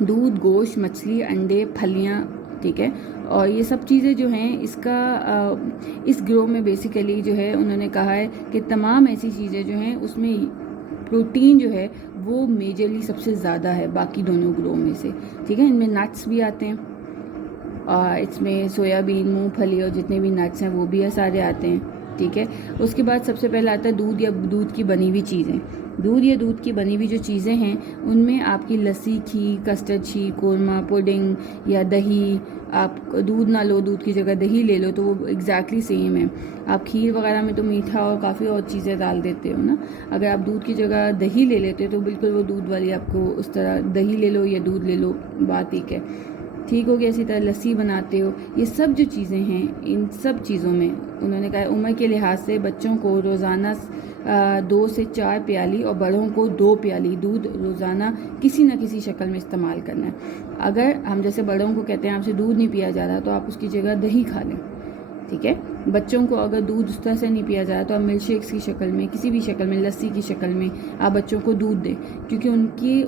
دودھ، گوشت، مچھلی، انڈے، پھلیاں، ٹھیک ہے. اور یہ سب چیزیں جو ہیں اس گروہ میں بیسیکلی جو ہے انہوں نے کہا ہے کہ تمام ایسی چیزیں جو ہیں اس میں پروٹین جو ہے وہ میجرلی سب سے زیادہ ہے باقی دونوں گروہ میں سے. ٹھیک ہے. ان میں نٹس بھی آتے ہیں، اس میں سویا بین، مونگ پھلی اور جتنے بھی نٹس ہیں وہ بھی سارے آتے ہیں. ٹھیک ہے. اس کے بعد سب سے پہلے آتا ہے دودھ یا دودھ کی بنی ہوئی چیزیں. دودھ یا دودھ کی بنی ہوئی جو چیزیں ہیں ان میں آپ کی لسی، کھیر، کسٹرڈ شیر، قورمہ، پوڈنگ یا دہی. آپ دودھ نہ لو، دودھ کی جگہ دہی لے لو تو وہ ایگزیکٹلی سیم ہے. آپ کھیر وغیرہ میں تو میٹھا اور کافی اور چیزیں ڈال دیتے ہو نا. اگر آپ دودھ کی جگہ دہی لے لیتے ہو تو بالکل وہ دودھ والی آپ کو اس طرح دہی لے لو یا دودھ لے لو، بات ایک ہے. ٹھیک ہو گیا. اسی طرح لسی بناتے ہو. یہ سب جو چیزیں ہیں ان سب چیزوں میں انہوں نے کہا عمر کے لحاظ سے بچوں کو روزانہ 2 سے 4 پیالی اور بڑوں کو 2 پیالی دودھ روزانہ کسی نہ کسی شکل میں استعمال کرنا ہے. اگر ہم جیسے بڑوں کو کہتے ہیں آپ سے دودھ نہیں پیا جا رہا تو آپ اس کی جگہ دہی کھا لیں. ٹھیک ہے. بچوں کو اگر دودھ اس طرح سے نہیں پیا جا رہا تو آپ ملک شیکس کی شکل میں، کسی بھی شکل میں، لسی کی شکل میں آپ بچوں کو دودھ دیں. کیونکہ ان کی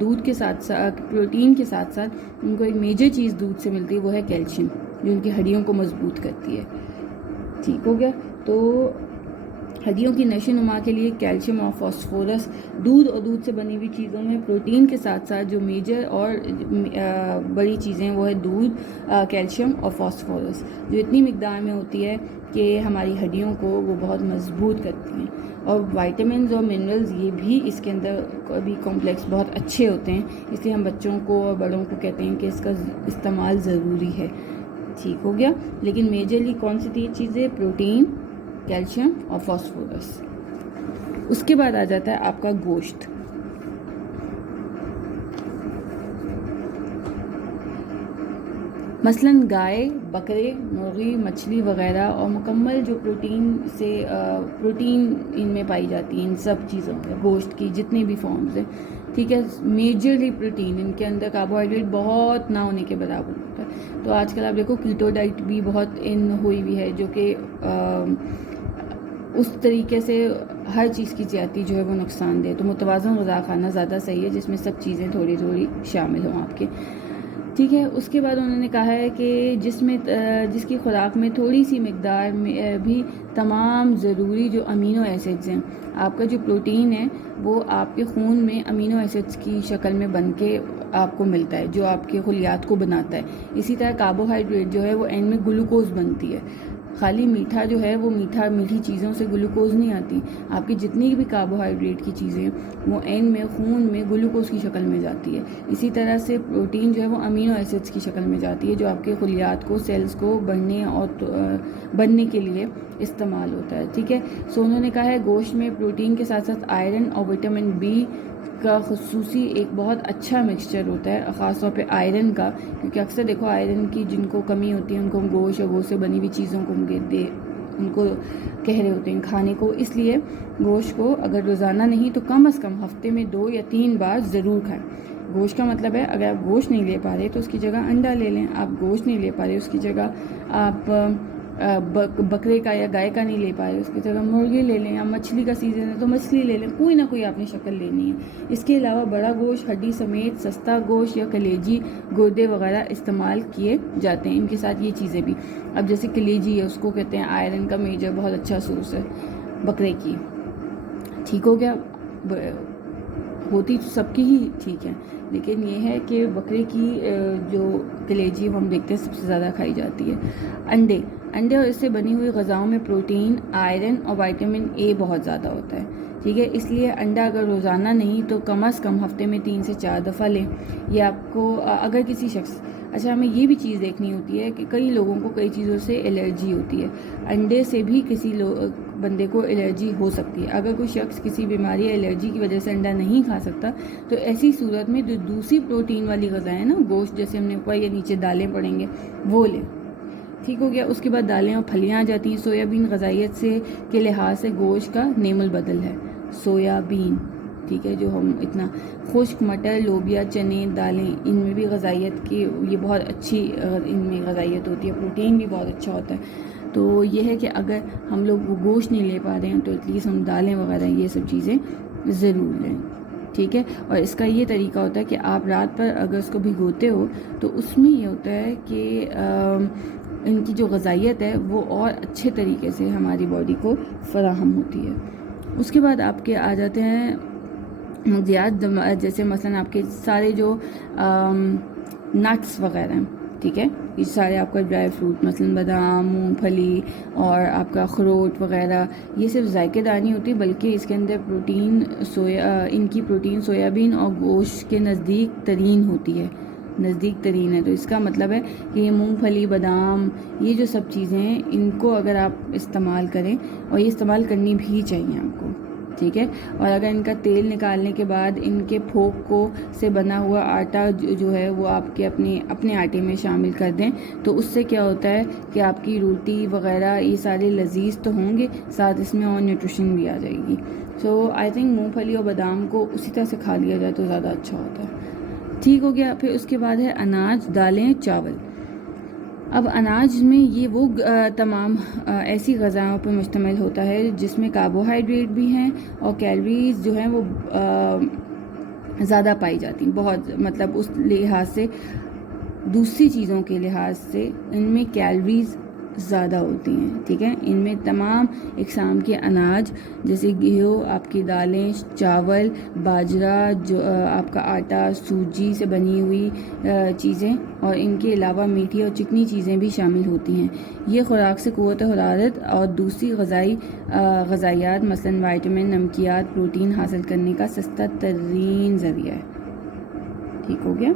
دودھ کے ساتھ ساتھ پروٹین کے ساتھ ساتھ ان کو ایک میجر چیز دودھ سے ملتی ہے، وہ ہے کیلشیم، جو ان کی ہڈیوں کو مضبوط کرتی ہے. ٹھیک ہو گیا. تو ہڈیوں کی نشو نما کے لیے کیلشیم اور فاسفورس دودھ اور دودھ سے بنی ہوئی چیزوں میں پروٹین کے ساتھ ساتھ جو میجر اور بڑی چیزیں وہ ہے دودھ، کیلشیم اور فاسفورس، جو اتنی مقدار میں ہوتی ہے کہ ہماری ہڈیوں کو وہ بہت مضبوط کرتی ہیں. اور وائٹامنز اور منرلز یہ بھی اس کے اندر بھی کمپلیکس بہت اچھے ہوتے ہیں. اس لیے ہم بچوں کو اور بڑوں کو کہتے ہیں کہ اس کا استعمال ضروری ہے. ٹھیک ہو گیا. لیکن میجرلی کون سی 3 چیزیں؟ پروٹین، کیلشیم اور فاسفورس. اس کے بعد آ جاتا ہے آپ کا گوشت. مثلاً گائے، بکرے، مرغی، مچھلی وغیرہ، اور مکمل جو پروٹین ان میں پائی جاتی ہیں ان سب چیزوں میں، گوشت کی جتنی بھی فارمز ہیں. ٹھیک ہے. میجرلی پروٹین ان کے اندر کاربوہائیڈریٹ بہت نہ ہونے کے برابر ہوتا ہے. تو آج کل آپ دیکھو کیٹو ڈائٹ بھی بہت ان ہوئی ہوئی ہے، جو کہ اس طریقے سے ہر چیز کی زیادتی جو ہے وہ نقصان دہ. تو متوازن غذا کھانا زیادہ صحیح ہے جس میں سب چیزیں تھوڑی تھوڑی شامل ہوں آپ کے. ٹھیک ہے. اس کے بعد انہوں نے کہا ہے کہ جس کی خوراک میں تھوڑی سی مقدار میں بھی تمام ضروری جو امینو ایسڈز ہیں، آپ کا جو پروٹین ہے وہ آپ کے خون میں امینو ایسڈز کی شکل میں بن کے آپ کو ملتا ہے، جو آپ کے خلیات کو بناتا ہے. اسی طرح کاربوہائیڈریٹ جو ہے وہ اینڈ میں گلوکوز بنتی ہے. خالی میٹھا جو ہے وہ میٹھی چیزوں سے گلوکوز نہیں آتی. آپ کی جتنی بھی کاربوہائیڈریٹ کی چیزیں وہ اینڈ میں خون میں گلوکوز کی شکل میں جاتی ہے. اسی طرح سے پروٹین جو ہے وہ امینو ایسڈز کی شکل میں جاتی ہے، جو آپ کے خلیات کو، سیلز کو بڑھنے اور بننے کے لیے استعمال ہوتا ہے. ٹھیک ہے. سو انہوں نے کہا ہے گوشت میں پروٹین کے ساتھ ساتھ آئرن اور وٹامن بی کا خصوصی ایک بہت اچھا مکسچر ہوتا ہے، خاص طور پہ آئرن کا. کیونکہ اکثر دیکھو آئرن کی جن کو کمی ہوتی ہے ان کو گوشت اور گوشت سے بنی ہوئی چیزوں کو ان کو کہہ رہے ہوتے ہیں کھانے کو. اس لیے گوشت کو اگر روزانہ نہیں تو کم از کم ہفتے میں 2 یا 3 بار ضرور کھائیں. گوشت کا مطلب ہے اگر آپ گوشت نہیں لے پا رہے تو اس کی جگہ انڈا لے لیں. آپ گوشت نہیں لے پا رہے اس کی جگہ آپ بکرے کا یا گائے کا نہیں لے پائے اس کی جگہ مرغی لے لیں، یا مچھلی کا سیزن ہے تو مچھلی لے لیں. کوئی نہ کوئی آپ نے شکل لینی ہے. اس کے علاوہ بڑا گوشت، ہڈی سمیت سستا گوشت یا کلیجی، گردے وغیرہ استعمال کیے جاتے ہیں. ان کے ساتھ یہ چیزیں بھی، اب جیسے کلیجی ہے اس کو کہتے ہیں آئرن کا میجر بہت اچھا سورس ہے بکرے کی. ٹھیک ہو گیا. ہوتی تو سب کی ہی ٹھیک ہے، لیکن یہ ہے کہ بکرے کی جو کلیجی ہم دیکھتے ہیں سب سے زیادہ کھائی جاتی ہے. انڈے اور اس سے بنی ہوئی غذاؤں میں پروٹین، آئرن اور وائٹامن اے بہت زیادہ ہوتا ہے. ٹھیک ہے. اس لیے انڈا اگر روزانہ نہیں تو کم از کم ہفتے میں 3 سے 4 دفعہ لیں. یہ آپ کو اگر کسی شخص، اچھا ہمیں یہ بھی چیز دیکھنی ہوتی ہے کہ کئی لوگوں کو کئی چیزوں سے الرجی ہوتی ہے. انڈے سے بھی کسی بندے کو الرجی ہو سکتی ہے. اگر کوئی شخص کسی بیماری یا الرجی کی وجہ سے انڈا نہیں کھا سکتا تو ایسی صورت میں جو دوسری پروٹین والی غذائیں ہیں نا، گوشت جیسے ہم نے اوپر یا نیچے دالیں پڑیں گے وہ لیں. ٹھیک ہو گیا. اس کے بعد دالیں اور پھلیاں آ جاتی ہیں. سویا بین غذائیت سے کے لحاظ سے گوشت کا نیم البدل ہے. سویا بین، ٹھیک ہے، جو ہم اتنا خشک مٹر، لوبیا، چنے، دالیں، ان میں بھی غذائیت کی یہ بہت اچھی ان میں غذائیت ہوتی ہے. پروٹین بھی بہت اچھا ہوتا ہے. تو یہ ہے کہ اگر ہم لوگ وہ گوشت نہیں لے پا رہے ہیں تو ایٹ لیسٹ ہم دالیں وغیرہ یہ سب چیزیں ضرور لیں. ٹھیک ہے. اور اس کا یہ طریقہ ہوتا ہے کہ آپ رات پر اگر اس کو بھگوتے ہو تو اس میں یہ ہوتا ہے کہ ان کی جو غذائیت ہے وہ اور اچھے طریقے سے ہماری باڈی کو فراہم ہوتی ہے. اس کے بعد آپ کے آ جاتے ہیں مغزیات، جیسے مثلا آپ کے سارے جو نٹس وغیرہ ہیں، ٹھیک ہے، یہ سارے آپ کا ڈرائی فروٹ مثلا بادام، مونگ پھلی اور آپ کا اخروٹ وغیرہ، یہ صرف ذائقے دار نہیں ہوتی بلکہ اس کے اندر پروٹین ان کی پروٹین سویابین اور گوشت کے نزدیک ترین ہوتی ہے، نزدیک ترین ہے. تو اس کا مطلب ہے کہ یہ مونگ پھلی، بادام، یہ جو سب چیزیں ہیں ان کو اگر آپ استعمال کریں، اور یہ استعمال کرنی بھی چاہیے آپ کو، ٹھیک ہے. اور اگر ان کا تیل نکالنے کے بعد ان کے پھوک کو سے بنا ہوا آٹا جو ہے وہ آپ کے اپنے آٹے میں شامل کر دیں تو اس سے کیا ہوتا ہے کہ آپ کی روٹی وغیرہ یہ سارے لذیذ تو ہوں گے، ساتھ اس میں اور نیوٹریشن بھی آ جائے گی. سو آئی تھنک مونگ پھلی اور بادام کو اسی طرح سے کھا لیا جائے تو زیادہ اچھا ہوتا ہے. ٹھیک ہو گیا. پھر اس کے بعد ہے اناج، دالیں، چاول. اب اناج میں یہ وہ تمام ایسی غذاؤں پر مشتمل ہوتا ہے جس میں کاربوہائیڈریٹ بھی ہیں اور کیلریز جو ہیں وہ زیادہ پائی جاتی ہیں، بہت، مطلب اس لحاظ سے دوسری چیزوں کے لحاظ سے ان میں کیلریز زیادہ ہوتی ہیں، ٹھیک ہے. ان میں تمام اقسام کے اناج جیسے گیہوں، آپ کی دالیں، چاول، باجرہ، جو آپ کا آٹا، سوجی سے بنی ہوئی چیزیں اور ان کے علاوہ میٹھی اور چکنی چیزیں بھی شامل ہوتی ہیں. یہ خوراک سے قوت حرارت اور دوسری غذائیات مثلا وائٹامن، نمکیات، پروٹین حاصل کرنے کا سستا ترین ذریعہ ہے. ٹھیک ہو گیا.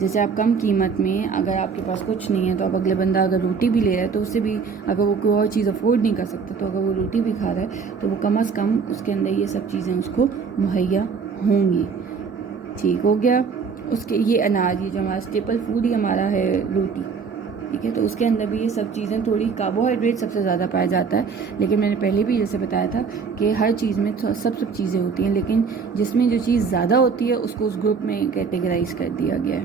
جیسے آپ کم قیمت میں اگر آپ کے پاس کچھ نہیں ہے تو اب اگلے بندہ اگر روٹی بھی لے رہا ہے تو اس سے بھی، اگر وہ کوئی اور چیز افورڈ نہیں کر سکتا تو اگر وہ روٹی بھی کھا رہا ہے تو وہ کم از کم اس کے اندر یہ سب چیزیں اس کو مہیا ہوں گی. ٹھیک ہو گیا. اس کے یہ اناج، یہ جو ہمارا اسٹیپل فوڈ ہی ہمارا ہے روٹی، ٹھیک ہے، تو اس کے اندر بھی یہ سب چیزیں، تھوڑی کاربوہائیڈریٹ سب سے زیادہ پایا جاتا ہے، لیکن میں نے پہلے بھی جیسے بتایا تھا کہ ہر چیز میں سب چیزیں ہوتی ہیں، لیکن جس میں جو چیز زیادہ ہوتی ہے اس کو اس گروپ میں کیٹیگرائز کر دیا گیا ہے.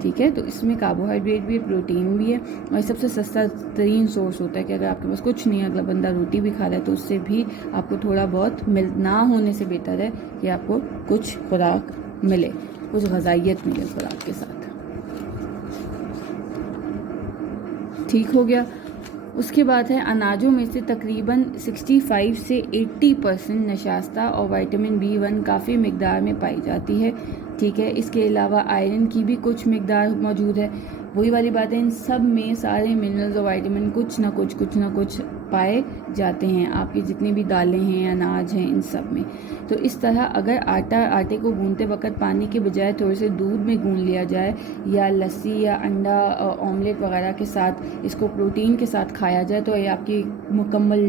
ٹھیک ہے. تو اس میں کاربوہائیڈریٹ بھی ہے، پروٹین بھی ہے، اور سب سے سستا ترین سورس ہوتا ہے کہ اگر آپ کے پاس کچھ نہیں ہے، اگلا بندہ روٹی بھی کھا رہا ہے تو اس سے بھی آپ کو تھوڑا بہت نہ ہونے سے بہتر ہے کہ آپ کو کچھ خوراک ملے، کچھ غذائیت ملے خوراک کے ساتھ. ٹھیک ہو گیا. اس کے بعد ہے اناجوں میں سے تقریباً 65 سے 80% نشاستہ اور وائٹامن B1 کافی مقدار میں پائی جاتی ہے. ٹھیک ہے. اس کے علاوہ آئرن کی بھی کچھ مقدار موجود ہے. وہی والی بات ہے، ان سب میں سارے منرلز اور وائٹامن کچھ نہ کچھ پائے جاتے ہیں آپ کی جتنی بھی دالیں ہیں، اناج ہیں، ان سب میں. تو اس طرح اگر آٹے کو گوندتے وقت پانی کے بجائے تھوڑے سے دودھ میں گون لیا جائے یا لسی یا انڈا آملیٹ وغیرہ کے ساتھ اس کو پروٹین کے ساتھ کھایا جائے تو یہ آپ کی مکمل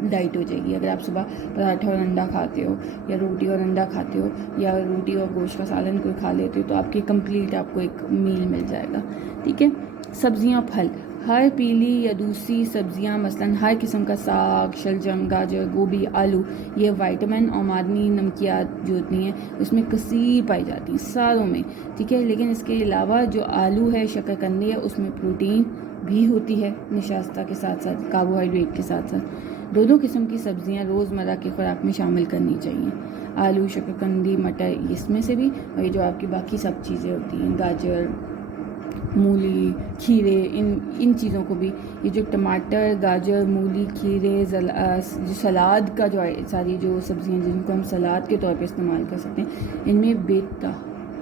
ڈائٹ ہو جائے گی. اگر آپ صبح پراٹھا اور انڈا کھاتے ہو یا روٹی اور انڈا کھاتے ہو یا روٹی اور گوشت کا سالن کوئی کھا لیتے ہو تو آپ کی کمپلیٹ آپ کو ایک میل مل جائے گا. ٹھیک ہے. سبزیاں، پھل، ہر پیلی یا دوسری سبزیاں مثلا ہر قسم کا ساگ، شلجم، گاجر، گوبھی، آلو، یہ وائٹامن اور معدنی نمکیات جو ہوتی ہیں اس میں کثیر پائی جاتی ہیں ساروں میں. ٹھیک ہے. لیکن اس کے علاوہ جو آلو ہے، شکرقندی ہے، اس میں پروٹین بھی ہوتی ہے نشاستہ کے ساتھ ساتھ، کاربوہائیڈریٹ کے ساتھ ساتھ. دونوں قسم کی سبزیاں روزمرہ کی خوراک میں شامل کرنی چاہیے. آلو، شکرقندی، مٹر، اس میں سے بھی، اور یہ جو آپ کی باقی سب چیزیں ہوتی ہیں، گاجر، مولی، کھیرے، ان چیزوں کو بھی. یہ جو ٹماٹر، گاجر، مولی، کھیرے، جو سلاد کا جو ساری جو سبزیاں جن کو ہم سلاد کے طور پہ استعمال کر سکتے ہیں، ان میں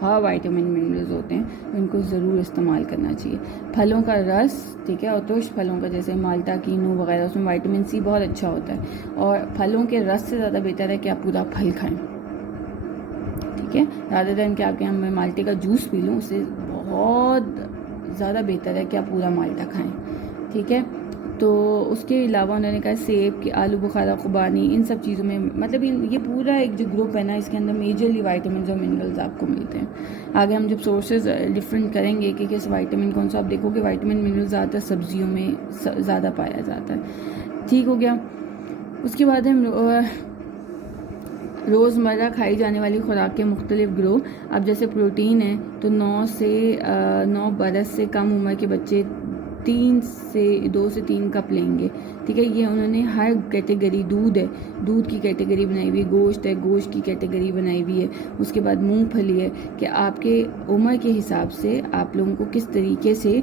ہاں وائٹامن منرلز ہوتے ہیں، ان کو ضرور استعمال کرنا چاہیے. پھلوں کا رس، ٹھیک ہے، اور ترش پھلوں کا جیسے مالٹا، کینو وغیرہ، اس میں وائٹامن C بہت اچھا ہوتا ہے، اور پھلوں کے رس سے زیادہ بہتر ہے کہ آپ پورا پھل کھائیں. ٹھیک ہے. زیادہ دن کہ آپ کے میں مالٹے کا جوس پی لوں، اس سے بہت زیادہ بہتر ہے کہ آپ پورا مالٹا کھائیں. ٹھیک ہے. تو اس کے علاوہ انہوں نے کہا سیب، کہ آلو بخارا، خوبانی، ان سب چیزوں میں، مطلب یہ پورا ایک جو گروپ ہے نا، اس کے اندر میجرلی وائٹامنز اور منرلز آپ کو ملتے ہیں. آگے ہم جب سورسز ڈفرینٹ کریں گے کہ کس وائٹامن کون سا، آپ دیکھو کہ وائٹامن منرل زیادہ تر سبزیوں میں زیادہ پایا جاتا ہے. ٹھیک ہو گیا. اس کے بعد ہم روزمرہ کھائی جانے والی خوراک کے مختلف گروہ. اب جیسے پروٹین ہے تو 9 برس سے کم عمر کے بچے 2 سے 3 کپ لیں گے، ٹھیک ہے. یہ انہوں نے ہر کیٹیگری، دودھ ہے، دودھ کی کیٹیگری بنائی ہوئی ہے، گوشت ہے، گوشت کی کیٹیگری بنائی ہوئی ہے، اس کے بعد مونگ پھلی ہے کہ آپ کے عمر کے حساب سے آپ لوگوں کو کس طریقے سے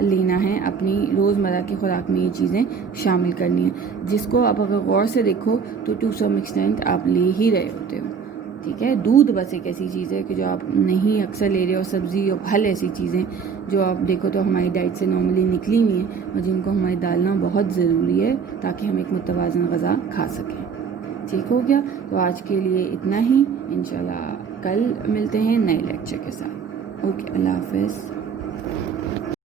لینا ہے، اپنی روزمرہ کی خوراک میں یہ چیزیں شامل کرنی ہیں، جس کو آپ اگر غور سے دیکھو تو ٹو سم ایکسٹینٹ آپ لے ہی رہے ہوتے ہو. ٹھیک ہے. دودھ بس ایک ایسی چیز ہے کہ جو آپ نہیں اکثر لے رہے ہو. سبزی اور پھل ایسی چیزیں جو آپ دیکھو تو ہماری ڈائٹ سے نارملی نکلی نہیں ہیں اور جن کو ہمیں ڈالنا بہت ضروری ہے تاکہ ہم ایک متوازن غذا کھا سکیں. ٹھیک ہو گیا. تو آج کے لیے اتنا ہی. انشاءاللہ کل ملتے ہیں نئے لیکچر کے ساتھ. اوکے، اللہ حافظ.